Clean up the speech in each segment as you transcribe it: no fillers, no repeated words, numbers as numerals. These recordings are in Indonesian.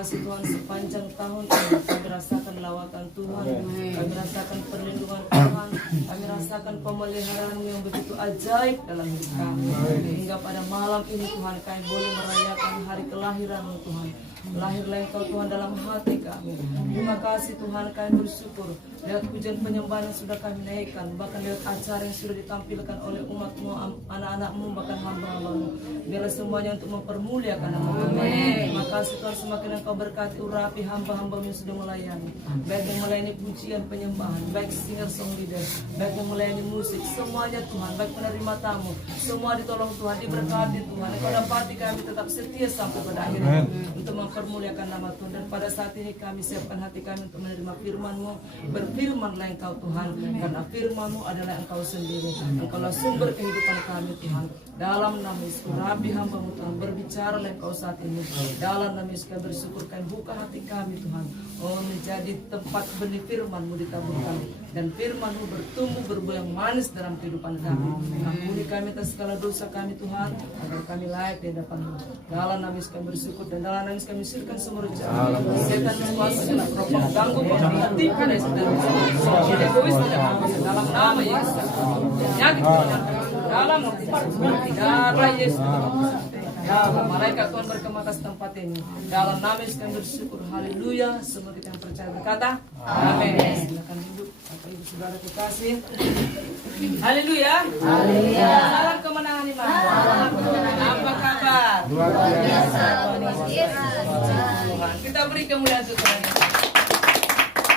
kasih Tuhan sepanjang tahun ini kami rasakan lawatan Tuhan, kami rasakan perlindungan Tuhan, kami rasakan pemeliharaan yang begitu ajaib dalam hidup kami. Hingga pada malam ini Tuhan kami boleh merayakan hari kelahiran-Mu Tuhan. Lahirlah Engkau Tuhan dalam hati kami. Terima kasih Tuhan, kami bersyukur lihat pujian penyembahan yang sudah kami naikkan, bahkan lihat acara yang sudah ditampilkan oleh umat-Mu, anak-anak-Mu, bahkan hamba-hamba-Mu. Biarlah semuanya untuk mempermuliakan nama Tuhan. Terima kasih Tuhan, semakin Engkau berkati urapi hamba-hamba-Mu yang sudah melayani, baik yang melayani pujian penyembahan, baik singer song leader, baik yang melayani musik, semuanya Tuhan, baik penerima tamu, semua ditolong Tuhan, diberkati Tuhan. Engkau dapati kami tetap setia sampai pada akhirnya untuk mempermuliakan nama Tuhan. Dan pada saat ini kami siapkan hati kami untuk menerima firman-Mu. Berfirmanlah Engkau Tuhan, karena firman-Mu adalah Engkau sendiri. Engkaulah sumber kehidupan kami Tuhan. Dalam nama Yesus, Rabi hamba-Mu Tuhan, berbicaralah Engkau saat ini. Dalam nama Yesus kami bersyukur, kami buka hati kami Tuhan, menjadi tempat benih firman-Mu ditaburkan, dan firman-Mu bertumbuh berbuah yang manis dalam kehidupan kami. Ampuni kami atas segala dosa kami Tuhan, agar kami layak di hadapan-Mu. Dalam nama Yesus kami bersyukur, dan dalam nama Yesus kami sirkan semua rencana setan kuasa dalam keropok ganggu menghentikan ya saudara. Tidak egois, tidak egois. Dalam nama Yesus, penyakit dalam darah Yesus. Ya, malaikat Tuhan berkemah atas tempat ini. Dalam nama Yesus kami bersyukur. Haleluya. Semua kita yang percaya berkata amin. Silakan duduk Bapak Ibu Saudara kekasih. Haleluya. Haleluya. Salam kemenangan iman. Apa kabar? Luar biasa. Kita beri kemuliaan Tuhan.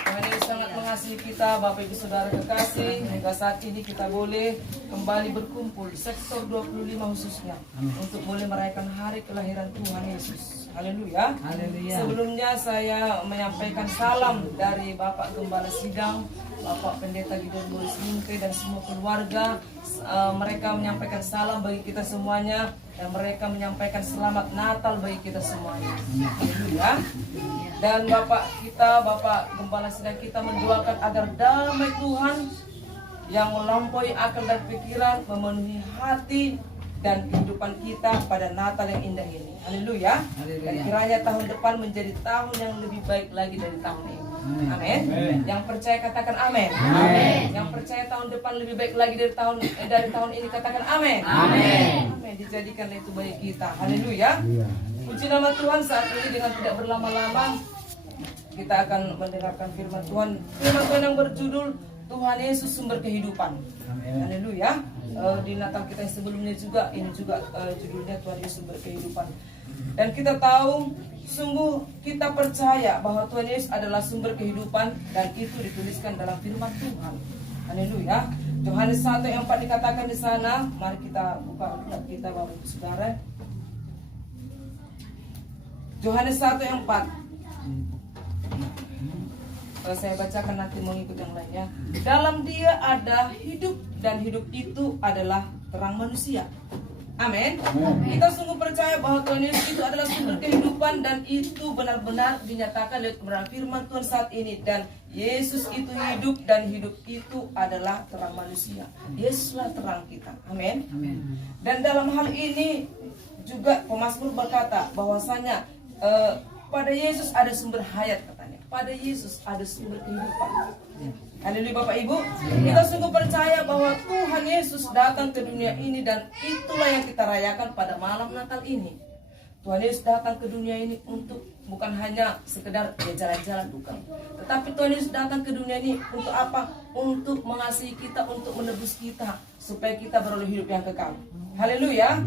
Tuhan Yesus sangat mengasihi kita, Bapak Ibu Saudara kekasih. Hingga saat ini kita boleh kembali berkumpul sektor 25 khususnya untuk boleh merayakan hari kelahiran Tuhan Yesus. Haleluya. Haleluya. Sebelumnya saya menyampaikan salam dari Bapak Gembala Sidang, Bapak Pendeta Gideon Boris Mingke dan semua keluarga. Mereka menyampaikan salam bagi kita semuanya, dan mereka menyampaikan selamat Natal bagi kita semuanya. Haleluya. Dan Bapak kita, Bapak Gembala Sidang kita mendoakan agar damai Tuhan yang melampaui akal dan pikiran memenuhi hati dan kehidupan kita pada Natal yang indah ini. Haleluya. Dan kiranya tahun depan menjadi tahun yang lebih baik lagi dari tahun ini. Amin. Yang percaya katakan amin. Yang percaya tahun depan lebih baik lagi dari tahun ini katakan amin. Amin. Dijadikanlah itu bagi kita. Haleluya. Puji nama Tuhan. Saat ini dengan tidak berlama-lama kita akan mendengarkan firman Tuhan. Firman Tuhan yang berjudul Tuhan Yesus sumber kehidupan. Haleluya. Di Natal kita yang sebelumnya juga, ini juga judulnya Tuhan Yesus sumber kehidupan. Dan kita tahu, sungguh kita percaya bahwa Tuhan Yesus adalah sumber kehidupan, dan itu dituliskan dalam firman Tuhan. Haleluya. Yohanes 1 ayat 4 dikatakan di sana. Mari kita buka Alkitab kita Bapak Ibu Saudara. Yohanes 1 ayat 4. Saya bacakan, nanti mau ikut yang lainnya. Dalam Dia ada hidup, dan hidup itu adalah terang manusia. Amin. Kita sungguh percaya bahwa Tuhan Yesus itu adalah sumber kehidupan, dan itu benar-benar dinyatakan lewat kebenaran firman Tuhan saat ini. Dan Yesus itu hidup, dan hidup itu adalah terang manusia. Yesuslah terang kita. Amin. Dan dalam hal ini juga pemazmur berkata bahwasanya pada Yesus ada sumber hayat, katanya. Pada Yesus ada sumber kehidupan. Haleluya Bapak Ibu. Kita sungguh percaya bahwa Tuhan Yesus datang ke dunia ini, dan itulah yang kita rayakan pada malam Natal ini. Tuhan Yesus datang ke dunia ini untuk bukan hanya sekedar jalan-jalan, bukan. Tetapi Tuhan Yesus datang ke dunia ini untuk apa? Untuk mengasihi kita, untuk menebus kita, supaya kita beroleh hidup yang kekal. Haleluya.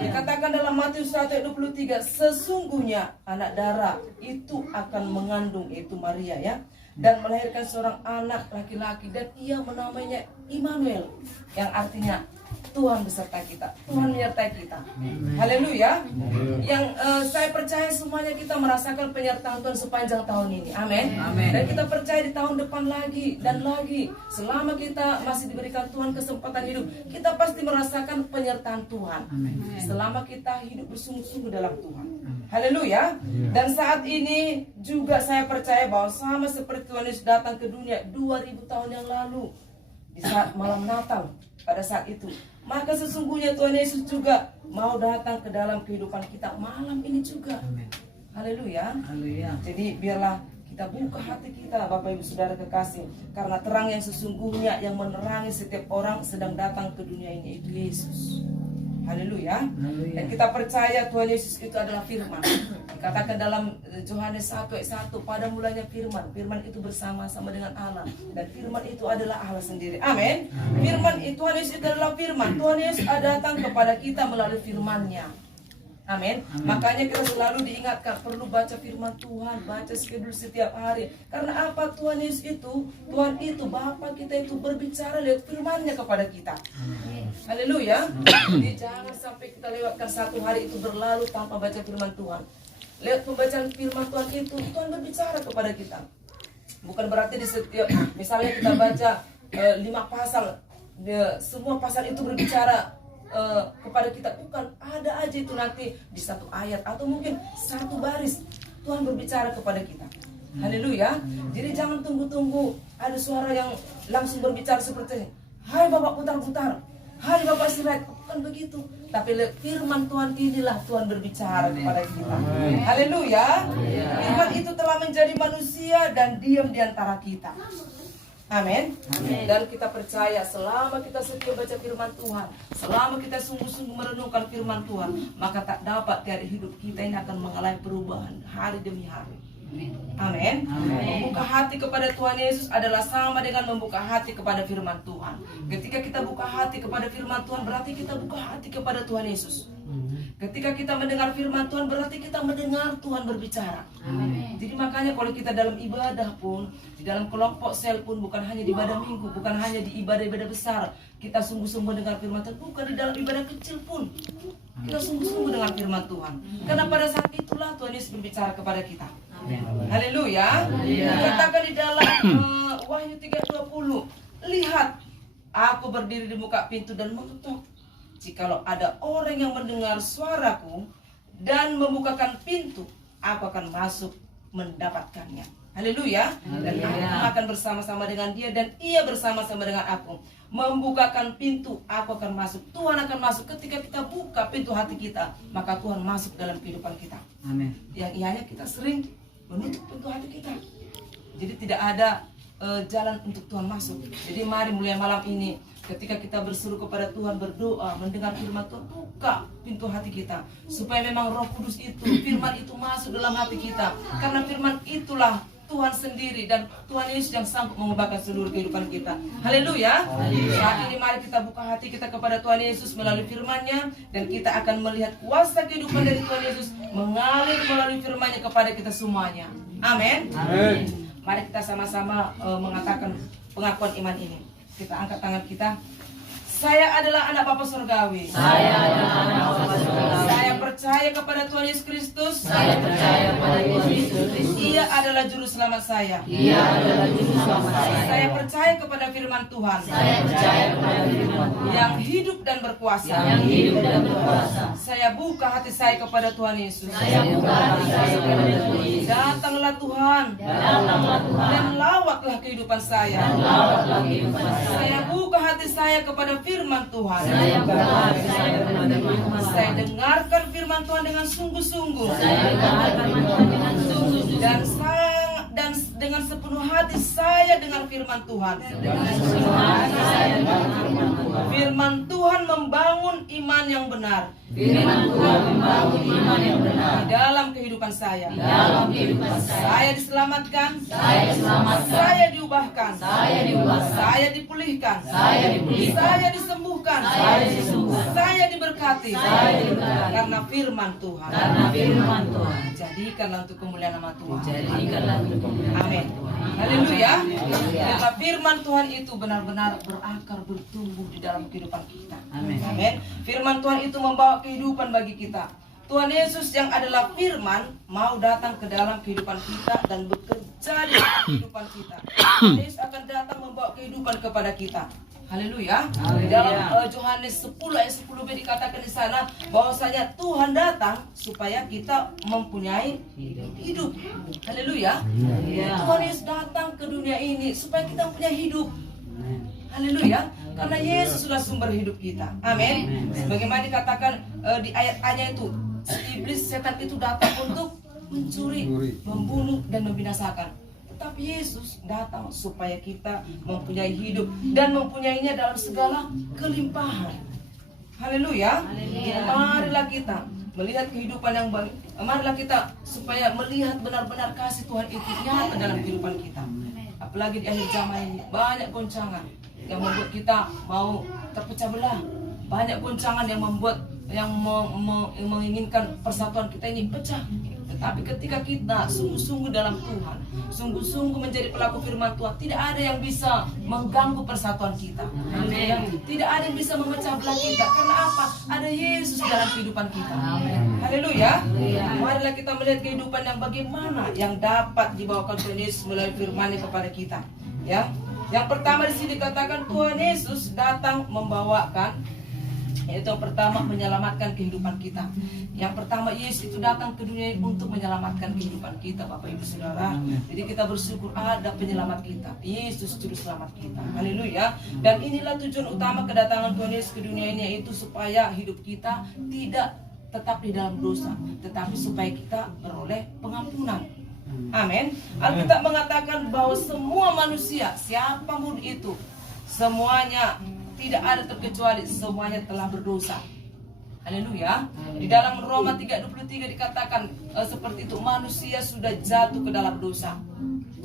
Dikatakan dalam Matius 1:23, sesungguhnya anak darah itu akan mengandung, yaitu Maria ya, dan melahirkan seorang anak laki-laki, dan ia menamainya Immanuel, yang artinya Tuhan beserta kita, Tuhan menyertai kita. Haleluya. Yang saya percaya semuanya kita merasakan penyertaan Tuhan sepanjang tahun ini. Amin. Dan kita percaya di tahun depan lagi dan lagi, selama kita masih diberikan Tuhan kesempatan hidup, kita pasti merasakan penyertaan Tuhan. Selama kita hidup bersungguh-sungguh dalam Tuhan. Haleluya. Dan saat ini juga saya percaya bahwa sama seperti Tuhan Yesus datang ke dunia 2000 tahun yang lalu, di saat malam Natal, pada saat itu, maka sesungguhnya Tuhan Yesus juga mau datang ke dalam kehidupan kita malam ini juga. Haleluya. Haleluya. Jadi biarlah kita buka hati kita, Bapak Ibu Saudara kekasih, karena terang yang sesungguhnya yang menerangi setiap orang sedang datang ke dunia ini, itu Yesus. Haleluya. Dan kita percaya Tuhan Yesus itu adalah firman. Dikatakan dalam Yohanes 1 ayat 1, pada mulanya firman. Firman itu bersama-sama dengan Allah, dan firman itu adalah Allah sendiri. Amin. Firman itu, Tuhan Yesus itu adalah firman. Tuhan Yesus datang kepada kita melalui firman-Nya. Amin. Makanya kita selalu diingatkan perlu baca firman Tuhan, baca schedule setiap hari. Karena apa? Tuhan Yesus itu, Tuhan itu, Bapa kita itu berbicara lewat firman-Nya kepada kita. Haleluya. Jadi jangan sampai kita lewatkan satu hari itu berlalu tanpa baca firman Tuhan. Lewat pembacaan firman Tuhan itu, Tuhan berbicara kepada kita. Bukan berarti di setiap, misalnya kita baca 5 pasal, semua pasal itu berbicara kepada kita. Bukan, ada aja itu nanti di satu ayat atau mungkin satu baris Tuhan berbicara kepada kita. Haleluya. Jadi jangan tunggu-tunggu ada suara yang langsung berbicara seperti, hai Bapak putar-putar, hai Bapak istirahat. Bukan begitu. Tapi firman Tuhan inilah Tuhan berbicara kepada kita. Haleluya. Firman itu telah menjadi manusia dan diam di antara kita. Amin. Dan kita percaya selama kita setia baca firman Tuhan, selama kita sungguh-sungguh merenungkan firman Tuhan, maka tak dapat tiada hidup kita ini akan mengalami perubahan hari demi hari. Amin. Membuka hati kepada Tuhan Yesus adalah sama dengan membuka hati kepada firman Tuhan. Ketika kita buka hati kepada firman Tuhan, berarti kita buka hati kepada Tuhan Yesus. Ketika kita mendengar firman Tuhan, berarti kita mendengar Tuhan berbicara. Jadi makanya kalau kita dalam ibadah pun, di dalam kelompok sel pun, bukan hanya di ibadah minggu, bukan hanya di ibadah-ibadah besar, kita sungguh-sungguh dengar firman Tuhan. Bukan di dalam ibadah kecil pun, kita sungguh-sungguh dengar firman Tuhan. Karena pada saat itulah Tuhan Yesus berbicara kepada kita. Haleluya. Katakan di dalam Wahyu 3:20, lihat, aku berdiri di muka pintu dan mengetuk. Jikalau ada orang yang mendengar suaraku dan membukakan pintu, aku akan masuk mendapatkannya. Haleluya. Dan aku akan bersama-sama dengan dia dan ia bersama-sama dengan aku. Membukakan pintu, aku akan masuk. Tuhan akan masuk. Ketika kita buka pintu hati kita, maka Tuhan masuk dalam kehidupan kita. Amin. Yang ianya kita sering menutup pintu hati kita. Jadi tidak ada jalan untuk Tuhan masuk. Jadi mari mulai malam ini, ketika kita berseru kepada Tuhan, berdoa, mendengar firman Tuhan, buka pintu hati kita, supaya memang Roh Kudus itu, firman itu masuk dalam hati kita. Karena firman itulah Tuhan sendiri, dan Tuhan Yesus yang sanggup mengubahkan seluruh kehidupan kita. Haleluya. Saat ini mari kita buka hati kita kepada Tuhan Yesus melalui firman-Nya, dan kita akan melihat kuasa kehidupan dari Tuhan Yesus mengalir melalui firman-Nya kepada kita semuanya. Amin. Mari kita sama-sama mengatakan pengakuan iman ini. Kita angkat tangan kita. Saya adalah anak Bapa Surgawi. Saya adalah anak Bapa Surgawi. Saya percaya kepada Tuhan Yesus Kristus. Saya percaya kepada Tuhan Yesus Kristus. Ia adalah juru selamat saya. Ia adalah juru selamat saya. Saya percaya kepada firman Tuhan. Saya percaya kepada firman Tuhan Yang hidup dan berkuasa. yang hidup dan berkuasa. Saya buka hati saya kepada Tuhan Yesus. Saya buka hati saya kepada Tuhan Yesus. Datanglah Tuhan. Datanglah Tuhan. Dan lawatlah kehidupan saya. Lawatlah kehidupan saya. Saya buka hati saya kepada firman Tuhan. Saya buka hati saya kepada firman Saya Tuhan. dengarkan firman Tuhan dengan sungguh-sungguh. Saya dengarkan firman Tuhan dengan sungguh-sungguh. Dan dengan sepenuh hati saya dengar firman Tuhan. Dengan sepenuh hati saya dengar firman Tuhan. Firman Tuhan membangun iman yang benar Firman Tuhan membangun iman yang benar di dalam kehidupan saya. di dalam kehidupan saya. Saya diselamatkan. Saya diselamatkan. Saya diubahkan. Saya diubahkan. Saya dipulihkan. Saya dipulihkan. Saya disembuhkan. Saya disembuhkan. Saya diberkati. Saya diberkati. Karena firman Tuhan. Karena firman Tuhan. Jadikanlah untuk kemuliaan nama Tuhan. Jadikanlah untuk kemuliaan Amin. Tuhan. Haleluya. Haleluya. Karena firman Tuhan itu benar-benar berakar, bertumbuh di dalam kehidupan kita. Amin. Amin. Firman Tuhan itu membawa kehidupan bagi kita. Tuhan Yesus yang adalah firman mau datang ke dalam kehidupan kita dan bekerja di dalam kehidupan kita. Tuhan Yesus akan datang membawa kehidupan kepada kita. Haleluya. Di dalam Yohanes 10 ayat 10b dikatakan di sana bahwasanya Tuhan datang supaya kita mempunyai hidup. Haleluya. Tuhan Yesus datang ke dunia ini supaya kita punya hidup. Haleluya. Karena Yesus sudah sumber hidup kita. Amin. Bagaimana dikatakan di ayat-ayatnya itu, iblis setan itu datang untuk mencuri, membunuh, dan membinasakan. Tetapi Yesus datang supaya kita mempunyai hidup dan mempunyainya dalam segala kelimpahan. Haleluya. Marilah kita melihat kehidupan yang baik. Marilah kita supaya melihat benar-benar kasih Tuhan itu nyata dalam kehidupan kita. Apalagi di akhir zaman ini banyak goncangan yang membuat kita mau terpecah belah. Banyak goncangan yang membuat menginginkan persatuan kita ini pecah. Tetapi ketika kita sungguh-sungguh dalam Tuhan, sungguh-sungguh menjadi pelaku firman Tuhan, tidak ada yang bisa mengganggu persatuan kita. Tidak ada yang bisa memecah belah kita. Karena apa? Ada Yesus dalam kehidupan kita. Haleluya. Marilah kita melihat kehidupan yang bagaimana yang dapat dibawakan Tuhan Yesus melalui firman-Nya kepada kita. Ya. Yang pertama di sini dikatakan Tuhan Yesus datang membawakan, yaitu yang pertama menyelamatkan kehidupan kita. Yang pertama Yesus itu datang ke dunia ini untuk menyelamatkan kehidupan kita, Bapak Ibu Saudara. Jadi kita bersyukur ada penyelamat kita, Yesus juru selamat kita. Haleluya. Dan inilah tujuan utama kedatangan Tuhan Yesus ke dunia ini, yaitu supaya hidup kita tidak tetap di dalam dosa, tetapi supaya kita beroleh pengampunan. Amin. Alkitab mengatakan bahwa semua manusia, siapapun itu, semuanya tidak ada terkecuali, semuanya telah berdosa. Haleluya. Di dalam Roma 3:23 dikatakan seperti itu, manusia sudah jatuh ke dalam dosa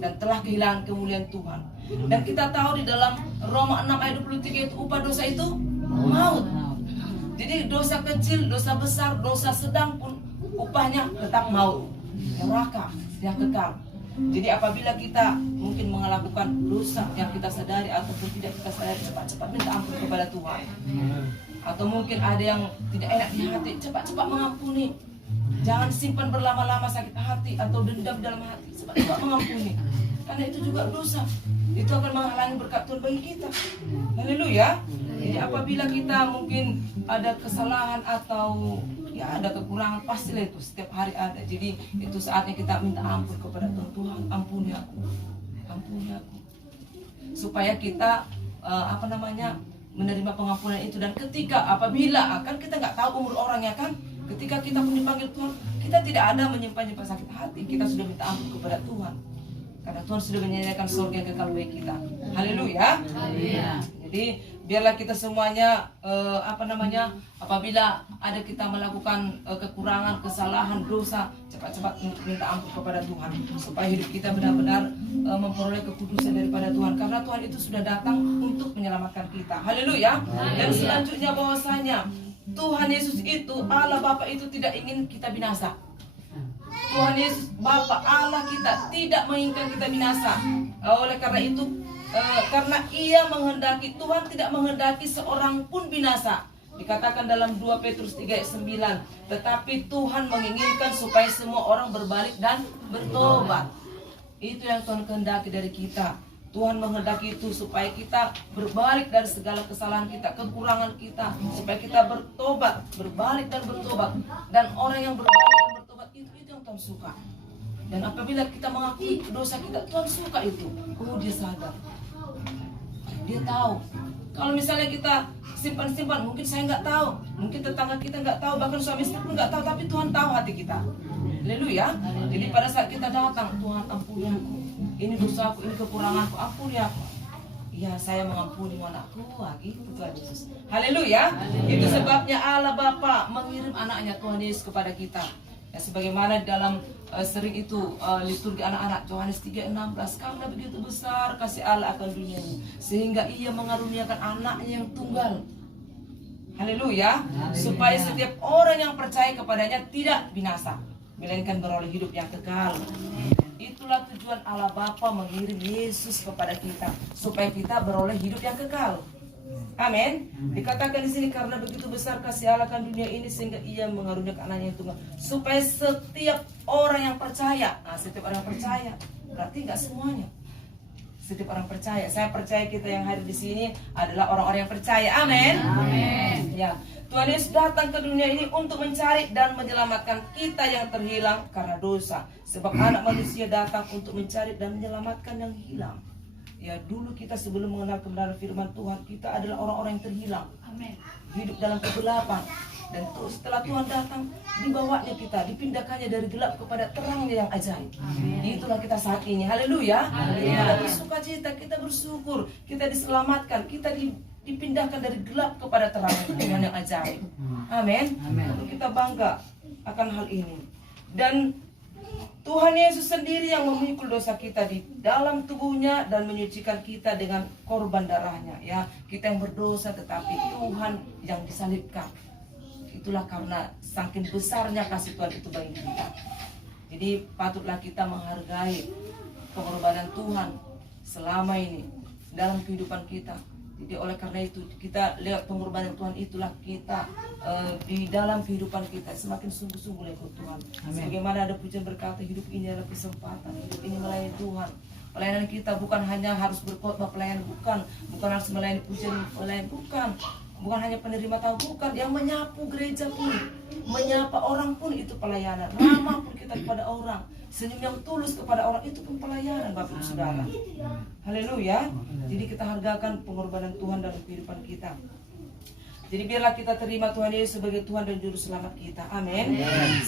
dan telah kehilangan kemuliaan Tuhan. Dan kita tahu di dalam Roma 6:23 itu upah dosa itu maut. Jadi dosa kecil, dosa besar, dosa sedang pun upahnya tetap maut, neraka yang kekal. Jadi apabila kita mungkin melakukan dosa yang kita sadari ataupun tidak kita sadari, cepat-cepat minta ampun kepada Tuhan. Atau mungkin ada yang tidak enak di hati, cepat-cepat mengampuni. Jangan simpan berlama-lama sakit hati atau dendam dalam hati, cepat-cepat mengampuni. Karena itu juga dosa. Itu akan menghalangi berkat Tuhan bagi kita. Haleluya. Jadi apabila kita mungkin ada kesalahan atau ya ada kekurangan, pastilah itu setiap hari ada. Jadi itu saatnya kita minta ampun kepada Tuhan. Tuhan, ampuni aku, ampuni aku, supaya kita menerima pengampunan itu. Dan ketika apabila akan kita nggak tahu umur orangnya kan, ketika kita pun dipanggil Tuhan, kita tidak ada menyimpan sakit hati, kita sudah minta ampun kepada Tuhan. Karena Tuhan sudah menyediakan surga yang kekal bagi kita. Haleluya. Jadi biarlah kita semuanya apabila ada kita melakukan kekurangan, kesalahan, dosa, cepat-cepat minta ampun kepada Tuhan, supaya hidup kita benar-benar memperoleh kekudusan daripada Tuhan. Karena Tuhan itu sudah datang untuk menyelamatkan kita. Haleluya. Dan selanjutnya bahwasanya Tuhan Yesus itu, Allah Bapa itu tidak ingin kita binasa. Tuhan Yesus Bapa Allah kita tidak menginginkan kita binasa. Oleh karena itu, karena Ia menghendaki, Tuhan tidak menghendaki seorang pun binasa. Dikatakan dalam 2 Petrus 3:9, tetapi Tuhan menginginkan supaya semua orang berbalik dan bertobat. Itu yang Tuhan kehendaki dari kita. Tuhan menghendaki itu supaya kita berbalik dari segala kesalahan kita, kekurangan kita, supaya kita bertobat, berbalik dan bertobat. Dan orang yang berbalik dan bertobat itu yang Tuhan suka. Dan apabila kita mengakui dosa kita, Tuhan suka itu. Oh, dia sadar, dia tahu. Kalau misalnya kita simpan-simpan, mungkin saya nggak tahu, mungkin tetangga kita nggak tahu, bahkan suami istri pun nggak tahu, tapi Tuhan tahu hati kita. Haleluya. Jadi pada saat kita datang, Tuhan ampuni aku, ini dosaku, ini kekuranganku, ampuni aku. Ya, saya mengampuni anakku lagi, Tuhan Yesus. Haleluya. Itu sebabnya Allah Bapa mengirim anaknya Tuhan Yesus kepada kita. Ya, sebagaimana dalam sering itu liturgi anak-anak Yohanes 3:16, karena begitu besar kasih Allah akan dunia ini, sehingga Ia mengaruniakan anaknya yang tunggal. Haleluya. Supaya setiap orang yang percaya kepadanya tidak binasa, melainkan beroleh hidup yang kekal. Itulah tujuan Allah Bapa mengirim Yesus kepada kita, supaya kita beroleh hidup yang kekal. Amin. Dikatakan di sini, karena begitu besar kasih Allah akan dunia ini, sehingga Ia mengaruniakan anaknya yang tunggal, supaya setiap orang yang percaya. Nah, setiap orang yang percaya berarti nggak semuanya. Setiap orang percaya. Saya percaya kita yang hadir di sini adalah orang-orang yang percaya. Amin. Amin. Ya, Tuhan Yesus datang ke dunia ini untuk mencari dan menyelamatkan kita yang terhilang karena dosa. Sebab anak manusia datang untuk mencari dan menyelamatkan yang hilang. Ya, dulu kita sebelum mengenal kebenaran firman Tuhan, kita adalah orang-orang yang terhilang. Amin. Hidup dalam kegelapan. Dan setelah Tuhan datang, dibawanya kita, dipindahkannya dari gelap kepada terangnya yang ajaib. Itulah kita saat ini. Haleluya. Kita bersuka cita, kita bersyukur, kita diselamatkan, kita dipindahkan dari gelap kepada terang Tuhan yang ajaib. Amin. Lalu kita bangga akan hal ini. Dan Tuhan Yesus sendiri yang memikul dosa kita di dalam tubuhnya dan menyucikan kita dengan korban darahnya. Ya, kita yang berdosa tetapi Tuhan yang disalibkan. Itulah karena saking besarnya kasih Tuhan itu bagi kita. Jadi patutlah kita menghargai pengorbanan Tuhan selama ini dalam kehidupan kita. Jadi oleh karena itu kita lihat pengorbanan Tuhan, itulah kita di dalam kehidupan kita semakin sungguh-sungguh ikut Tuhan. Sebagaimana ada pujian berkata, hidup ini adalah kesempatan, hidup ini melayani Tuhan. Pelayanan kita bukan hanya harus berkhotbah pelayan, bukan harus melayani pujian pelayan, bukan hanya penerima tahu, bukan, yang menyapu gereja pun, menyapa orang pun itu pelayanan. Ramah pun kita kepada orang, senyum yang tulus kepada orang itu pun pelayanan, Bapak Ibu Saudara. Haleluya. Jadi kita hargakan pengorbanan Tuhan dalam kehidupan kita. Jadi biarlah kita terima Tuhan Yesus sebagai Tuhan dan Juru Selamat kita. Amin.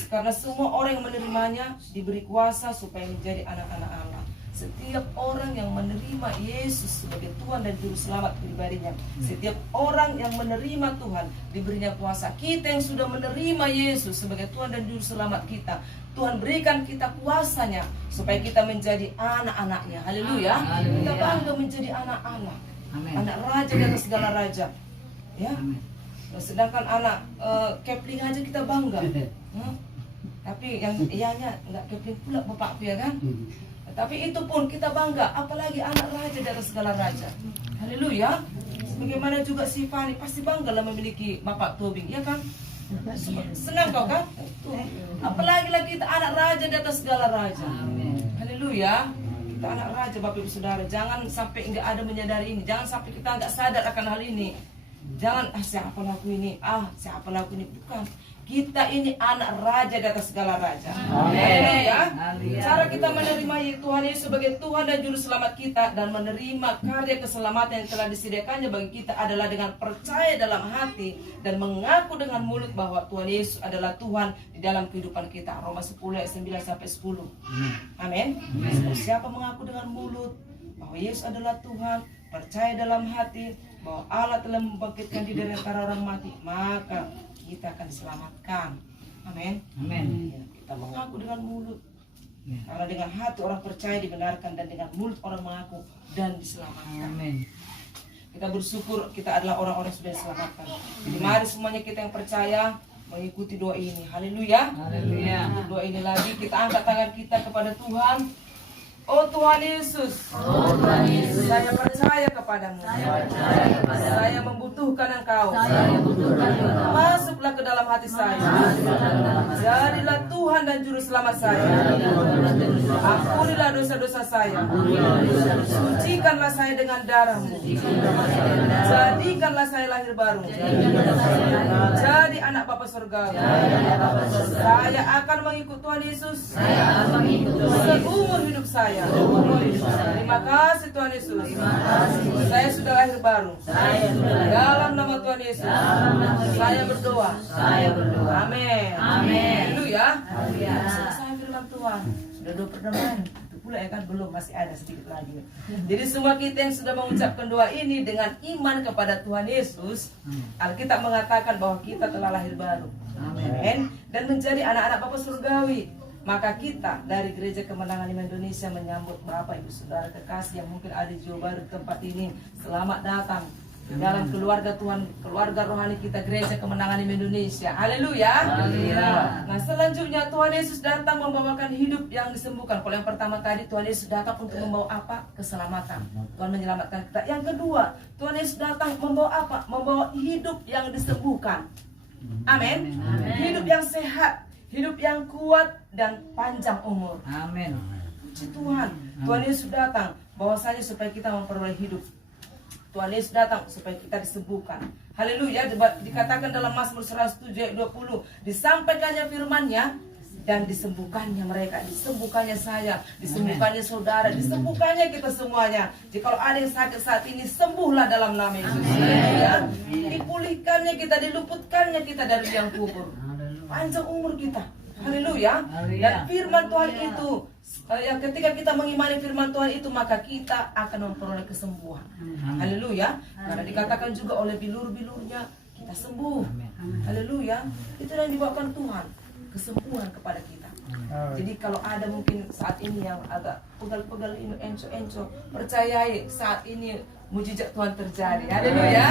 Karena semua orang yang menerimanya diberi kuasa supaya menjadi anak-anak Allah. Setiap orang yang menerima Yesus sebagai Tuhan dan Juru Selamat pribadinya, setiap orang yang menerima Tuhan diberinya kuasa. Kita yang sudah menerima Yesus sebagai Tuhan dan Juru Selamat kita, Tuhan berikan kita kuasanya supaya kita menjadi anak-anaknya. Haleluya. Kita bangga menjadi anak Allah, anak raja di atas segala raja. Ya. Sedangkan anak Kepling aja kita bangga. Tapi yang ianya nggak Kepling pula bapakku, ya kan? Tapi itu pun kita bangga, apalagi anak raja dari segala raja. Haleluya. Bagaimana juga si Fani pasti bangga lah memiliki bapak Tobing, ya kan? Senang kau kan? Apalagi lah kita anak raja di atas segala raja. Haleluya. Kita anak raja, Bapak Ibu Saudara. Jangan sampai nggak ada menyadari ini. Jangan sampai kita nggak sadar akan hal ini. Jangan siapa laku ini, siapa laku ini, bukan. Kita ini anak raja di atas segala raja. Amin. Ya. Cara kita menerima Tuhan Yesus sebagai Tuhan dan Juru Selamat kita dan menerima karya keselamatan yang telah disediakannya bagi kita adalah dengan percaya dalam hati dan mengaku dengan mulut bahwa Tuhan Yesus adalah Tuhan di dalam kehidupan kita. Roma 10 ayat 9 sampai 10. Amin. Siapa mengaku dengan mulut bahwa Yesus adalah Tuhan, percaya dalam hati bahwa Allah telah membangkitkan diri dari antara orang mati, maka kita akan diselamatkan. Amin. Ya, kita mengaku dengan mulut. Karena dengan hati orang percaya dibenarkan dan dengan mulut orang mengaku dan diselamatkan. Amin. Kita bersyukur kita adalah orang-orang yang sudah diselamatkan. Jadi mari semuanya kita yang percaya mengikuti doa ini. Haleluya. Doa ini lagi kita angkat tangan kita kepada Tuhan. Oh Tuhan Yesus, saya percaya kepadamu. Saya membutuhkan Engkau. Masuklah ke dalam hati saya. Jadilah Tuhan dan Juru Selamat saya. Ampunilah dosa-dosa saya. Sucikanlah saya dengan darah-Mu. Jadikanlah saya lahir baru. Jadi anak Bapa Surgawi. Saya akan mengikut Tuhan Yesus seumur hidup saya. Terima kasih Tuhan Yesus. Saya sudah lahir baru. Dalam nama Tuhan Yesus saya berdoa. Amin. Haleluya. Selesai firman Tuhan. Sudah 2 pertemuan. Itu pula ya kan, belum, masih ada sedikit lagi. Jadi semua kita yang sudah mengucapkan doa ini dengan iman kepada Tuhan Yesus, Alkitab mengatakan bahwa kita telah lahir baru. Amin. Dan menjadi anak-anak Bapa Surgawi. Maka kita dari Gereja Kemenangan Iman Indonesia menyambut Bapak Ibu Saudara kekasih yang mungkin ada di Jawa Barat tempat ini. Selamat datang di dalam keluarga Tuhan, keluarga rohani kita Gereja Kemenangan Iman Indonesia. Haleluya. Nah selanjutnya Tuhan Yesus datang membawakan hidup yang disembuhkan. Kalau yang pertama tadi Tuhan Yesus datang untuk membawa apa? Keselamatan. Tuhan menyelamatkan kita. Yang kedua Tuhan Yesus datang membawa apa? Membawa hidup yang disembuhkan. Amin. Hidup yang sehat, hidup yang kuat dan panjang umur. Amin. Puji Tuhan. Tuhan Yesus datang bahwasanya supaya kita memperoleh hidup. Tuhan Yesus datang supaya kita disembuhkan. Haleluya. Dikatakan dalam Mazmur 107 ayat 20, disampaikannya firman-Nya dan disembuhkannya mereka, disembuhkannya saya, disembuhkannya saudara, disembuhkannya kita semuanya. Jika ada yang sakit saat ini, sembuhlah dalam nama Yesus. Ya. Dipulihkannya kita, diluputkannya kita dari yang kubur. Panjang umur kita. Haleluya. Dan firman Tuhan itu, yang ketika kita mengimani firman Tuhan itu, maka kita akan memperoleh kesembuhan. Haleluya. Karena dikatakan juga oleh bilur-bilurnya kita sembuh. Haleluya. Itu yang dibawakan Tuhan, kesembuhan kepada kita. Jadi kalau ada mungkin saat ini yang agak pegal-pegal ini, enco-enco, percayai saat ini mujizat Tuhan terjadi. Haleluya.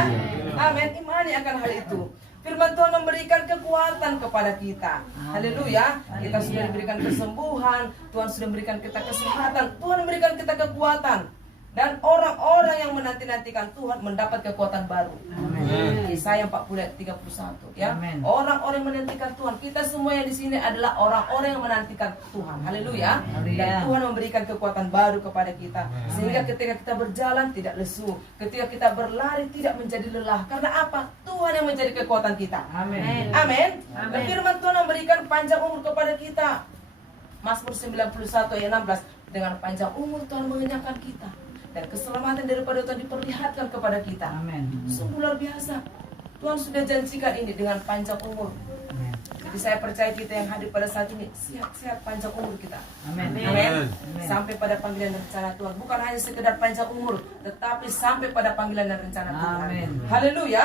Amin. Imani akan hal itu. Firman Tuhan memberikan kekuatan kepada kita. Haleluya. Kita sudah diberikan kesembuhan, Tuhan sudah memberikan kita kesehatan, Tuhan memberikan kita kekuatan. Dan orang-orang yang menanti-nantikan Tuhan mendapat kekuatan baru. Yesaya 40 ayat 31 ya. Orang-orang yang menantikan Tuhan, kita semua yang di sini adalah orang-orang yang menantikan Tuhan. Haleluya. Dan Tuhan memberikan kekuatan baru kepada kita, sehingga ketika kita berjalan tidak lesu, ketika kita berlari tidak menjadi lelah. Karena apa? Tuhan yang menjadi kekuatan kita. Amin. Dan firman Tuhan memberikan panjang umur kepada kita. Mazmur 91 ayat 16, dengan panjang umur Tuhan mengenyangkan kita, dan keselamatan daripada Tuhan diperlihatkan kepada kita. Sungguh luar biasa. Tuhan sudah janjikan ini dengan panjang umur. Jadi saya percaya kita yang hadir pada saat ini sehat-sehat panjang umur kita. Amin. Sampai pada panggilan dan rencana Tuhan. Bukan hanya sekedar panjang umur, tetapi sampai pada panggilan dan rencana Tuhan. Haleluya.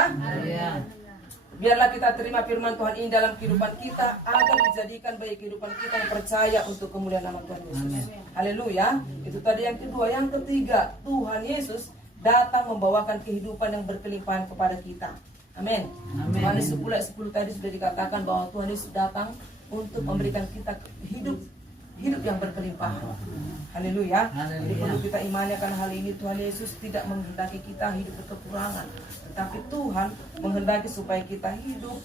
Biarlah kita terima firman Tuhan ini dalam kehidupan kita, agar dijadikan bagi kehidupan kita yang percaya untuk kemuliaan nama Tuhan Yesus. Haleluya. Itu tadi yang kedua. Yang ketiga, Tuhan Yesus datang membawakan kehidupan yang berkelimpahan kepada kita. Amin. Yohanes 10 ayat 10 tadi sudah dikatakan bahwa Tuhan Yesus datang untuk memberikan kita hidup yang berkelimpahan. Haleluya. Jadi perlu kita imani akan hal ini. Tuhan Yesus tidak menghendaki kita hidup berkekurangan, tetapi Tuhan menghendaki supaya kita hidup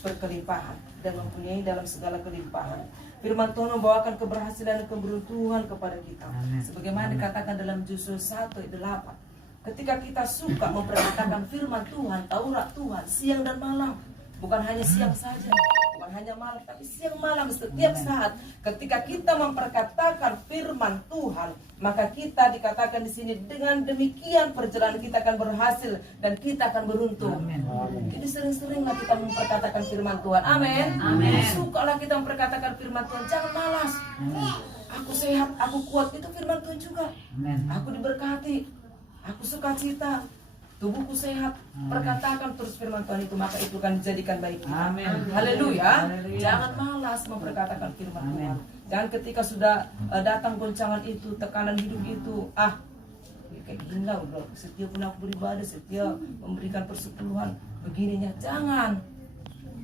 berkelimpahan dan mempunyai dalam segala kelimpahan. Firman Tuhan membawakan keberhasilan dan keberuntungan kepada kita. Sebagaimana dikatakan dalam Yosua 1 ayat 8. Ketika kita suka memperkatakan firman Tuhan, Taurat Tuhan siang dan malam, bukan hanya siang saja, bukan hanya malam, tapi siang malam setiap saat. Ketika kita memperkatakan firman Tuhan, maka kita dikatakan di sini dengan demikian perjalanan kita akan berhasil dan kita akan beruntung. Jadi sering-seringlah kita memperkatakan firman Tuhan. Amin. Sukalah kita memperkatakan firman Tuhan. Jangan malas. Aku sehat, aku kuat. Itu firman Tuhan juga. Aku diberkati, aku sukacita, tubuhku sehat. Perkatakan terus firman Tuhan itu, maka itu akan dijadikan baik kita. Haleluya. Jangan malas memperkatakan firman Tuhan. Jangan ketika sudah datang goncangan itu, tekanan hidup itu, kayak gini lah, setia pun aku beribadah, setia memberikan persepuluhan, begininya. Jangan.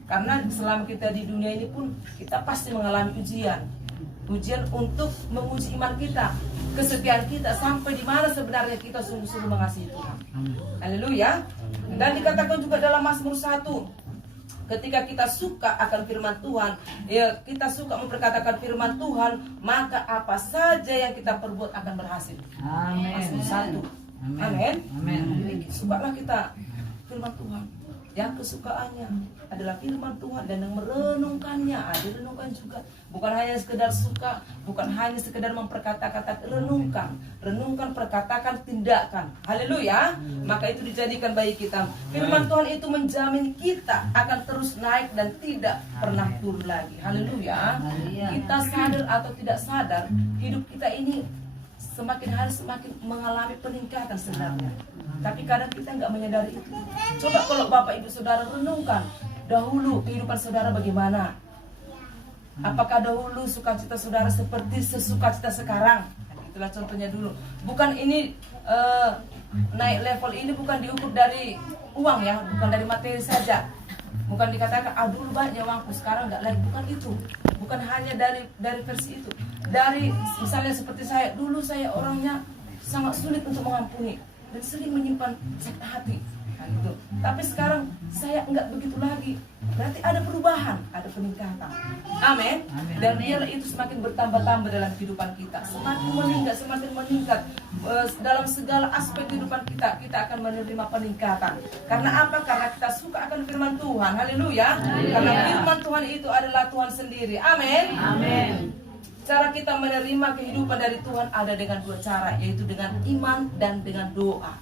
Karena selama kita di dunia ini pun kita pasti mengalami ujian untuk menguji iman kita, kesetiaan kita, sampai di mana sebenarnya kita sungguh-sungguh mengasihi Tuhan. Haleluya. Dan dikatakan juga dalam Mazmur 1, ketika kita suka akan firman Tuhan, ya kita suka memperkatakan firman Tuhan, maka apa saja yang kita perbuat akan berhasil. Mazmur 1. Amin. Sukalah kita firman Tuhan. Yang kesukaannya adalah firman Tuhan, dan yang merenungkannya, direnungkan juga. Bukan hanya sekedar suka, bukan hanya sekedar memperkata-kata, renungkan, perkatakan, tindakan. Haleluya. Maka itu dijadikan bagi kita. Firman Tuhan itu menjamin kita akan terus naik dan tidak pernah turun lagi. Haleluya. Kita sadar atau tidak sadar, hidup kita ini semakin hari semakin mengalami peningkatan sebenarnya. Tapi kadang kita nggak menyadari itu. Coba kalau Bapak Ibu Saudara renungkan, dahulu kehidupan saudara bagaimana? Apakah dahulu sukacita saudara seperti sesukacita sekarang? Itulah contohnya dulu. Bukan ini naik level ini bukan diukur dari uang ya, bukan dari materi saja. Bukan dikatakan dulu banyak uangku, sekarang nggak lagi. Bukan itu. Bukan hanya dari versi itu. Dari misalnya seperti saya, dulu saya orangnya sangat sulit untuk mengampuni dan sering menyimpan sakit hati. Gitu. Tapi sekarang saya enggak begitu lagi. Berarti ada perubahan, ada peningkatan. Amin. Dan biarlah itu semakin bertambah-tambah dalam kehidupan kita. Semakin meningkat. dalam segala aspek kehidupan kita akan menerima peningkatan. Karena apa? Karena kita suka akan firman Tuhan. Haleluya. Karena firman Tuhan itu adalah Tuhan sendiri. Amin. Amin. Cara kita menerima kehidupan dari Tuhan ada dengan dua cara, yaitu dengan iman dan dengan doa.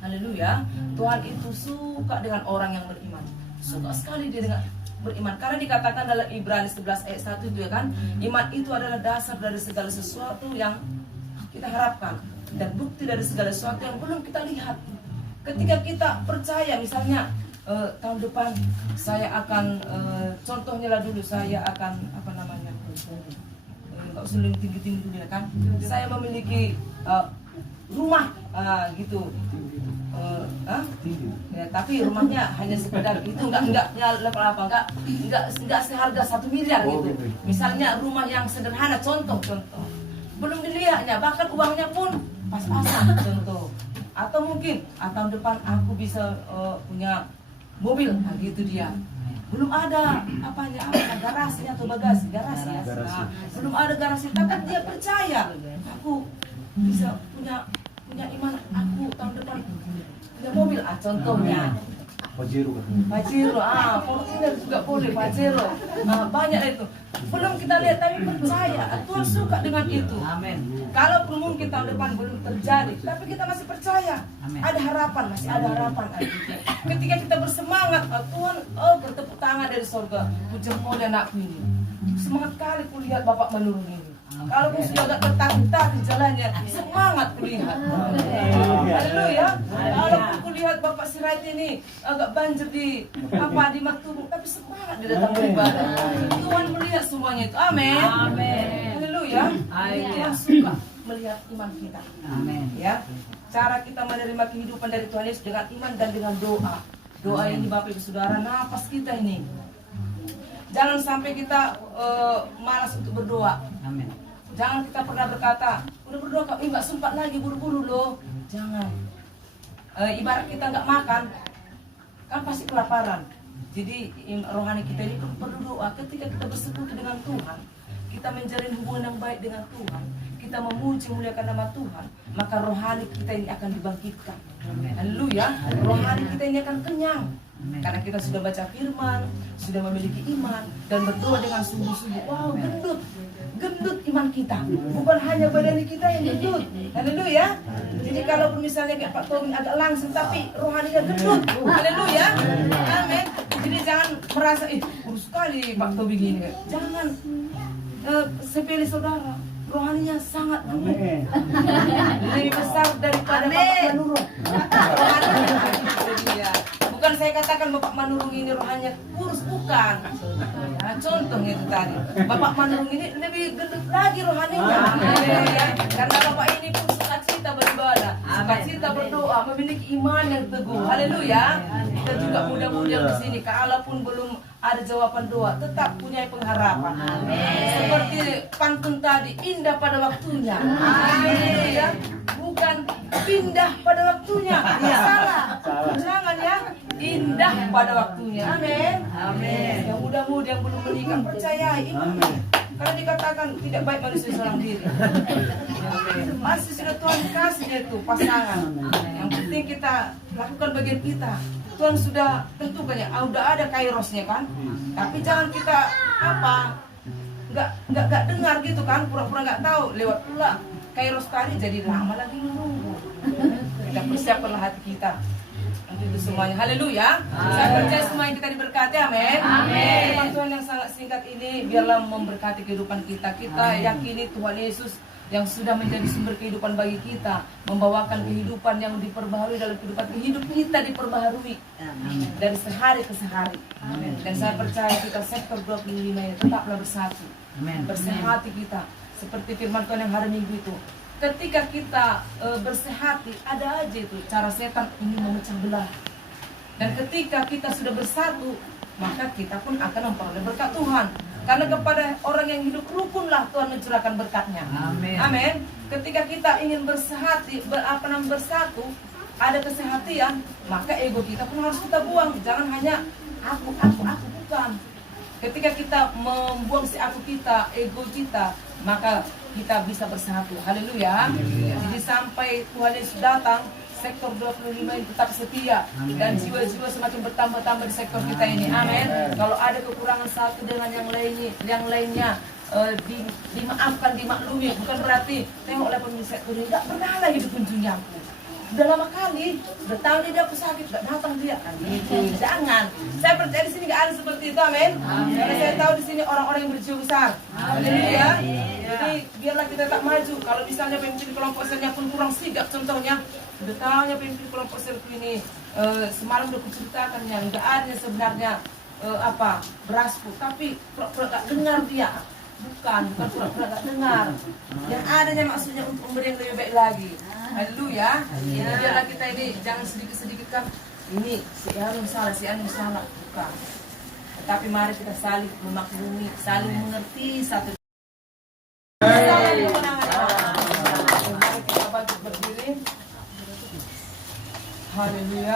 Haleluya. Tuhan itu suka dengan orang yang beriman. Suka sekali dia dengan beriman. Karena dikatakan dalam Ibrani 11 ayat 1 itu ya kan, iman itu adalah dasar dari segala sesuatu yang kita harapkan dan bukti dari segala sesuatu yang belum kita lihat. Ketika kita percaya, misalnya tahun depan saya akan contohnya lah dulu, saya akan apa namanya, nggak usah tinggi-tinggi dulu ya kan, saya memiliki rumah gitu. Ya, tapi rumahnya hanya sekedar itu, enggak level apa, enggak seharga 1 miliar gitu. Misalnya rumah yang sederhana, contoh belum dilihatnya, bahkan uangnya pun pas-pasan contoh. Atau mungkin tahun depan aku bisa punya mobil, gitu dia. Belum ada garasinya atau garasi ya. Nah, belum ada garasi, tapi dia percaya aku bisa punya iman, aku tahun depan punya mobil, contohnya Pajero, Fortuner juga boleh, Pajero, banyak itu. Belum kita lihat tapi percaya, Tuhan suka dengan itu. Amin. Kalaupun mungkin tahun depan belum terjadi, tapi kita masih percaya. Amin. Ada harapan, masih ada harapan. Ketika kita bersemangat, Tuhan bertepuk tangan dari surga. Puji oleh anakku ini. Semangat kali kulihat Bapak menurun ini. Kalaupun sudah agak tertatih di jalannya, semangat kulihat. Haleluya. Kalaupun kulihat Bapak Sirait ini agak banjir di Maktubung, tapi semangat di datang beribadah. Tuhan melihat semuanya itu. Amin. Haleluya. Tuhan suka melihat iman kita. Amin. Ya. Cara kita menerima kehidupan dari Tuhan Yesus dengan iman dan dengan doa. Doa ini Bapak Ibu Saudara, napas kita ini. Jangan sampai kita malas untuk berdoa. Amin. Jangan kita pernah berkata, udah berdoa kok, nggak sempat lagi, buru-buru loh. Jangan. Ibarat kita nggak makan, kan pasti kelaparan. Jadi rohani kita ini perlu doa. Ketika kita bersekutu dengan Tuhan, kita menjalin hubungan yang baik dengan Tuhan, kita memuji muliakan nama Tuhan, maka rohani kita ini akan dibangkitkan. Haleluya. Rohani kita ini akan kenyang. Karena kita sudah baca firman, sudah memiliki iman, dan berdoa dengan sungguh-sungguh. Wow, gendut iman kita. Bukan hanya badan kita yang gendut. Haleluya. Jadi kalau misalnya kayak Pak Tommy agak langsing, tapi rohaninya gendut. Haleluya. Amin. Jadi jangan merasa, kurus sekali Pak Tommy gini. Jangan sepele saudara. Rohaninya sangat gendut. Lebih besar daripada Bapak menurun. Rohaninya. Bukan saya katakan Bapak Manurung ini rohaninya kurus, bukan. Nah, contohnya itu tadi. Bapak Manurung ini lebih gendut lagi rohaninya. Ya. Karena Bapak ini pun sukacita beribadah, sukacita berdoa, memiliki iman yang teguh. Haleluya. Kita juga mudah-mudahan di sini, kalaupun belum ada jawaban doa, tetap punya pengharapan. Seperti pantun tadi, indah pada waktunya. Haleluya. Bukan pindah pada waktunya. Salah. Jangan ya. Indah pada waktunya. Amin. Yang muda-mudi yang belum menikah percayai iman. Karena dikatakan tidak baik manusia seorang diri. Masih sudah Tuhan kasih itu pasangan. Yang penting kita lakukan bagian kita. Tuhan sudah tentukan ya, udah ada kairosnya kan. Tapi jangan kita nggak dengar gitu kan, pura-pura nggak tahu, lewat pula kairos tadi, jadi lama lagi menunggu. Kita persiapkanlah hati kita untuk itu semuanya. Haleluya. Saya percaya semuanya kita diberkati. Amin. Firman Tuhan yang sangat singkat ini biarlah memberkati kehidupan kita. Kita yakini Tuhan Yesus yang sudah menjadi sumber kehidupan bagi kita, membawakan kehidupan yang diperbaharui dalam kehidupan hidup kita diperbaharui dari sehari ke sehari. Dan saya percaya kita sektor 25 ini tetaplah bersatu, bersehati kita seperti firman Tuhan yang hari Minggu itu. Ketika kita bersehati, ada aja itu cara setan ingin memecah belah. Dan ketika kita sudah bersatu, maka kita pun akan memperoleh berkat Tuhan. Karena kepada orang yang hidup rukunlah Tuhan mencurahkan berkatnya. Amin. Ketika kita ingin bersehati, bersatu, ada kesehatian, maka ego kita pun harus kita buang. Jangan hanya aku, bukan. Ketika kita membuang si aku kita, ego kita, maka kita bisa bersatu. Haleluya. Jadi sampai Tuhan Yesus datang, sektor 25 ini tetap setia dan jiwa-jiwa semakin bertambah-tambah di sektor kita ini. Amin. Kalau ada kekurangan satu dengan yang lainnya dimaafkan, dimaklumi. Bukan berarti tengoklah pemimpin sektor ini tidak pernah lagi dikunjungi aku. Udah lama kali, udah tahu dia aku sakit, gak datang dia kan gitu. Jangan. Saya percaya di sini gak ada seperti itu, amin. Karena saya tahu di sini orang-orang yang berjiwa besar. Haleluya. Jadi biarlah kita tak maju. Kalau misalnya pemimpin kelompok selnya pun kurang sigap, contohnya, udah tahunya pemimpin kelompok selku ini semalam udah kuceritakannya, nggak ada sebenarnya berasku, tapi pura-pura gak dengar dia. Bukan pura-pura gak dengar. Yang adanya maksudnya untuk memberi yang lebih baik lagi. Haleluya. Jadi biarlah kita ini jangan sedikit-sedikit kan ini si anu salah, si anu salah. Bukan. Tetapi mari kita saling memaklumi, saling mengerti satu. Mari kita bangkit berdiri. Haleluya.